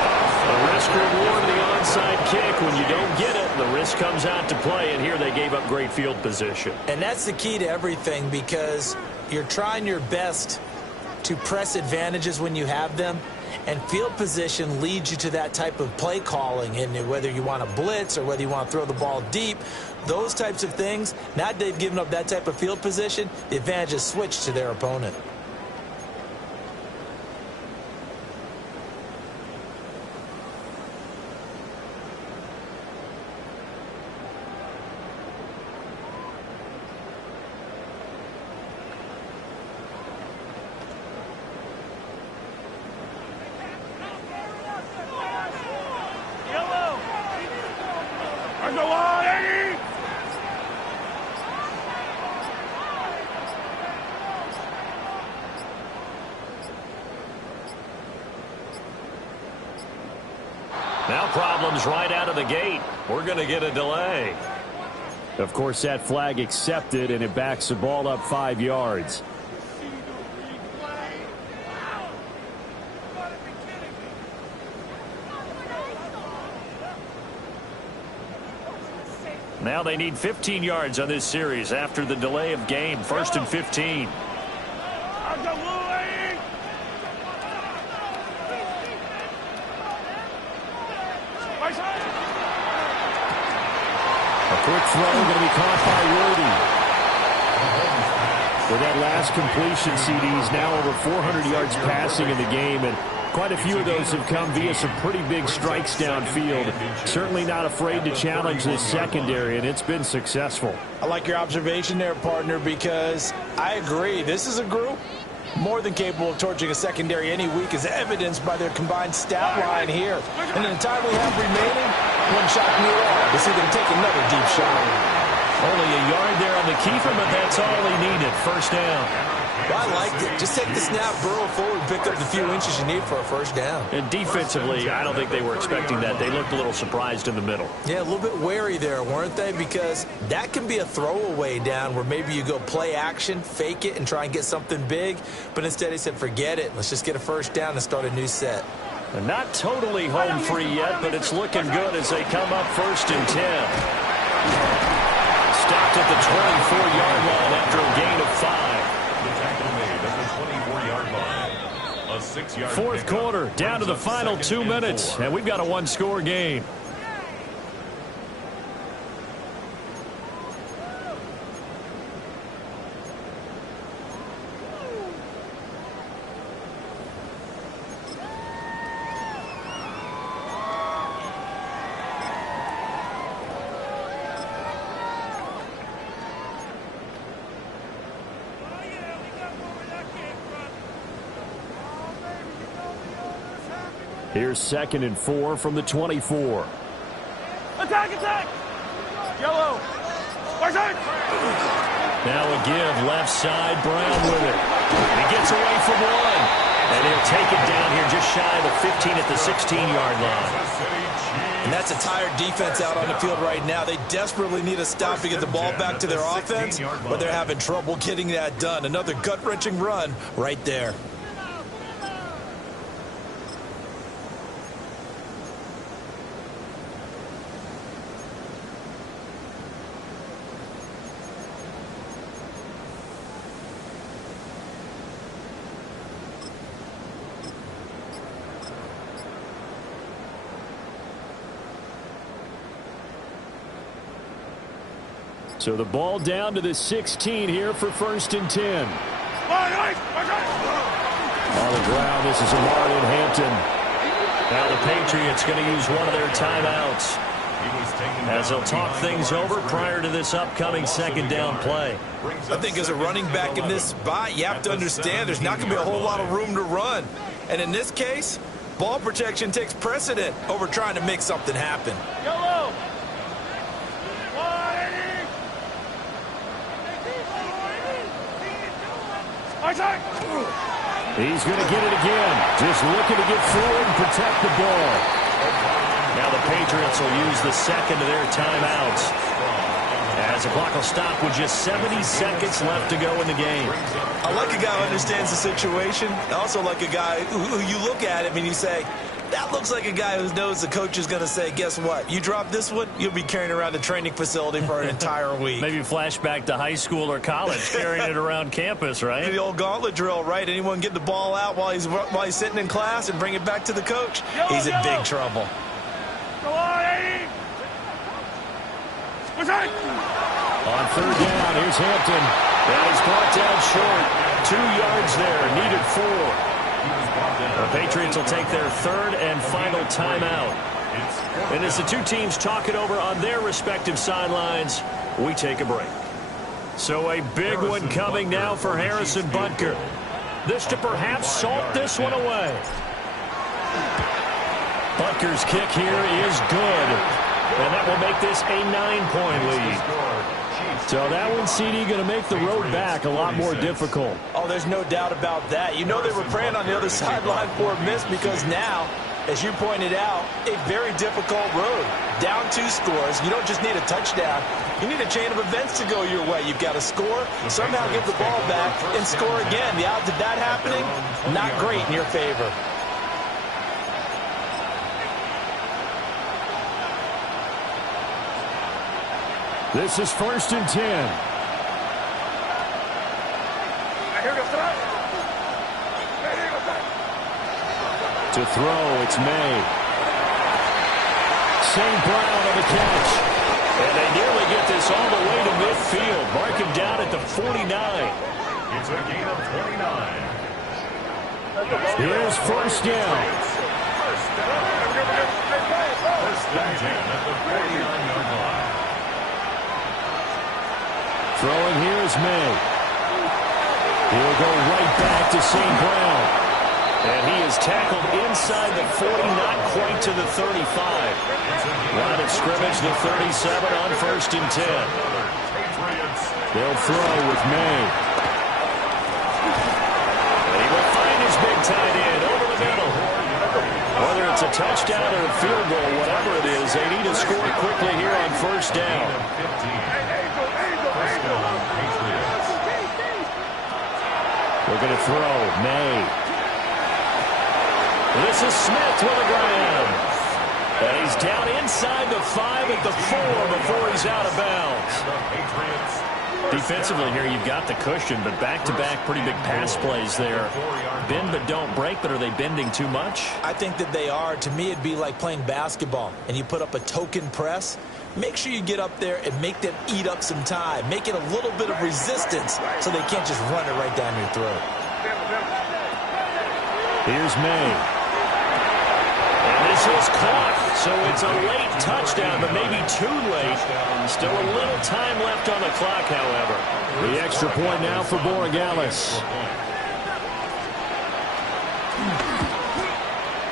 The risk-reward of the onside kick. When you don't get it, the risk comes out to play. And here they gave up great field position. And that's the key to everything because you're trying your best to press advantages when you have them. And field position leads you to that type of play calling. And whether you want to blitz or whether you want to throw the ball deep, those types of things, now that they've given up that type of field position, the advantage is switched to their opponent. Now problems is right out of the gate. We're going to get a delay. Of course, that flag accepted, and it backs the ball up 5 yards. Now they need 15 yards on this series after the delay of game. 1st and 15. A quick throw going to be caught by Worthy. For that last completion, CD's now over 400 yards passing in the game, and quite a few of those have come via some pretty big strikes downfield. Certainly not afraid to challenge this secondary, and it's been successful. I like your observation there, partner, because I agree. This is a group more than capable of torching a secondary any week, as evidenced by their combined stat line here. And in the time we have remaining, wouldn't shock me at all to see them take another deep shot. Only a yard there on the keeper, but that's all he needed. 1st down. Well, I liked it. Just take the snap, burrow forward, pick up the few inches you need for a 1st down. And defensively, I don't think they were expecting that. They looked a little surprised in the middle. Yeah, a little bit wary there, weren't they? Because that can be a throwaway down where maybe you go play action, fake it, and try and get something big. But instead he said, forget it. Let's just get a 1st down and start a new set. They're not totally home free yet, but it's looking good as they come up 1st and 10. Stopped at the 24-yard line after a gain of 5. The tackle made at the 24-yard line. A 6-yard 4th quarter, down to the final 2 minutes, and we've got a 1-score game. Here's 2nd and 4 from the 24. Attack, attack! Yellow! Now a give, left side, Brown with it. He gets away from one. And he'll take it down here just shy of the 15 at the 16-yard line. And that's a tired defense out on the field right now. They desperately need a stop to get the ball back to their offense, but they're having trouble getting that done. Another gut-wrenching run right there. So the ball down to the 16 here for 1st and 10. On the ground, this is Amari in Hampton. Now the Patriots going to use one of their timeouts as they'll talk things over prior to this upcoming 2nd down play. I think as a running back in this spot, you have to understand there's not going to be a whole lot of room to run. And in this case, ball protection takes precedent over trying to make something happen. Yellow! He's going to get it again. Just looking to get forward and protect the ball. Now the Patriots will use the 2nd of their timeouts as the clock will stop with just 70 seconds left to go in the game. I like a guy who understands the situation. I also like a guy who you look at him and you say, that looks like a guy who knows the coach is going to say, guess what? You drop this one, you'll be carrying around the training facility for an entire week. Maybe flashback to high school or college, carrying it around campus, right? The old gauntlet drill, right? Anyone get the ball out while he's sitting in class and bring it back to the coach? He's in big trouble. On 3rd down, here's Hampton. And he's brought down short. 2 yards there, needed 4. The Patriots will take their 3rd and final timeout. And as the two teams talk it over on their respective sidelines, we take a break. So a big one coming now for Harrison Butker. This to perhaps salt this one away. Butker's kick here is good. And that will make this a 9-point lead. So that one, CD, going to make the road back a lot more difficult. Oh, there's no doubt about that. You know they were praying on the other sideline for a miss because now As you pointed out, a very difficult road. Down 2 scores. You don't just need a touchdown. You need a chain of events to go your way. You've got to score, somehow get the ball back, and score again. The odds of that happening, not great in your favor. This is 1st and 10. To throw, it's May. St. Brown on the catch. And they nearly get this all the way to midfield. Mark him down at the 49. It's a gain of 29. Here's 1st down. First and 10 at the 49-yard line. Throwing here is May. He'll go right back to St. Brown. And he is tackled inside the 40, not quite to the 35. Line of scrimmage, the 37 on 1st and 10. They'll throw with May. And he will find his big tight end over the middle. Whether it's a touchdown or a field goal, whatever it is, they need to score quickly here on 1st down. They're going to throw. May. This is Smith with a grab. And he's down inside the 5 at the 4 before he's out of bounds. Defensively here, you've got the cushion, but back-to-back pretty big pass plays there. Bend but don't break, but are they bending too much? I think that they are. To me, it'd be like playing basketball, and you put up a token press. Make sure you get up there and make them eat up some time. Make it a little bit of resistance so they can't just run it right down your throat. Here's May. And this is caught, so it's a late touchdown, but maybe too late. Still a little time left on the clock, however. The extra point now for Borregales.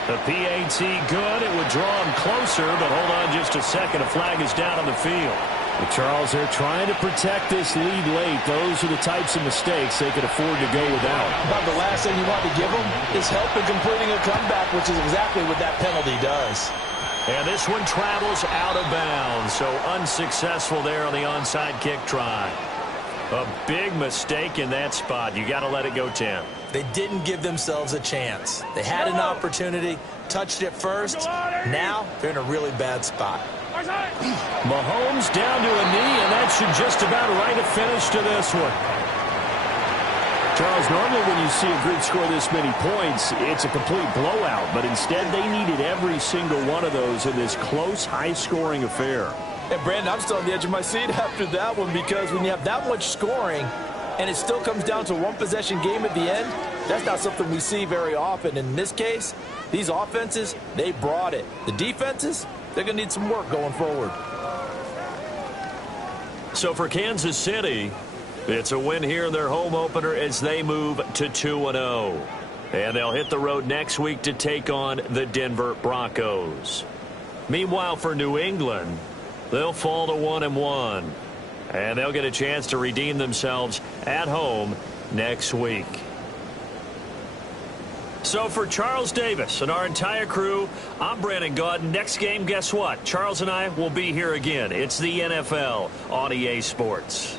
The PAT good. It would draw him closer, but hold on just a second. A flag is down on the field. Well, Charles, they're trying to protect this lead late. Those are the types of mistakes they could afford to go without. About the last thing you want to give them is help in completing a comeback, which is exactly what that penalty does. And this one travels out of bounds, so unsuccessful there on the onside kick try. A big mistake in that spot. You got to let it go 10. They didn't give themselves a chance. They had an opportunity, touched it first. Now they're in a really bad spot. Mahomes down to a knee, and that should just about write a finish to this one. Charles, normally when you see a group score this many points, it's a complete blowout. But instead, they needed every single one of those in this close, high-scoring affair. And, Brandon, I'm still on the edge of my seat after that one because when you have that much scoring and it still comes down to one possession game at the end, that's not something we see very often. In this case, these offenses, they brought it. The defenses, they're going to need some work going forward. So for Kansas City, it's a win here in their home opener as they move to 2-0. And they'll hit the road next week to take on the Denver Broncos. Meanwhile, for New England, they'll fall to 1-1. And they'll get a chance to redeem themselves at home next week. So for Charles Davis and our entire crew, I'm Brandon Gaudin. Next game, guess what? Charles and I will be here again. It's the NFL on EA Sports.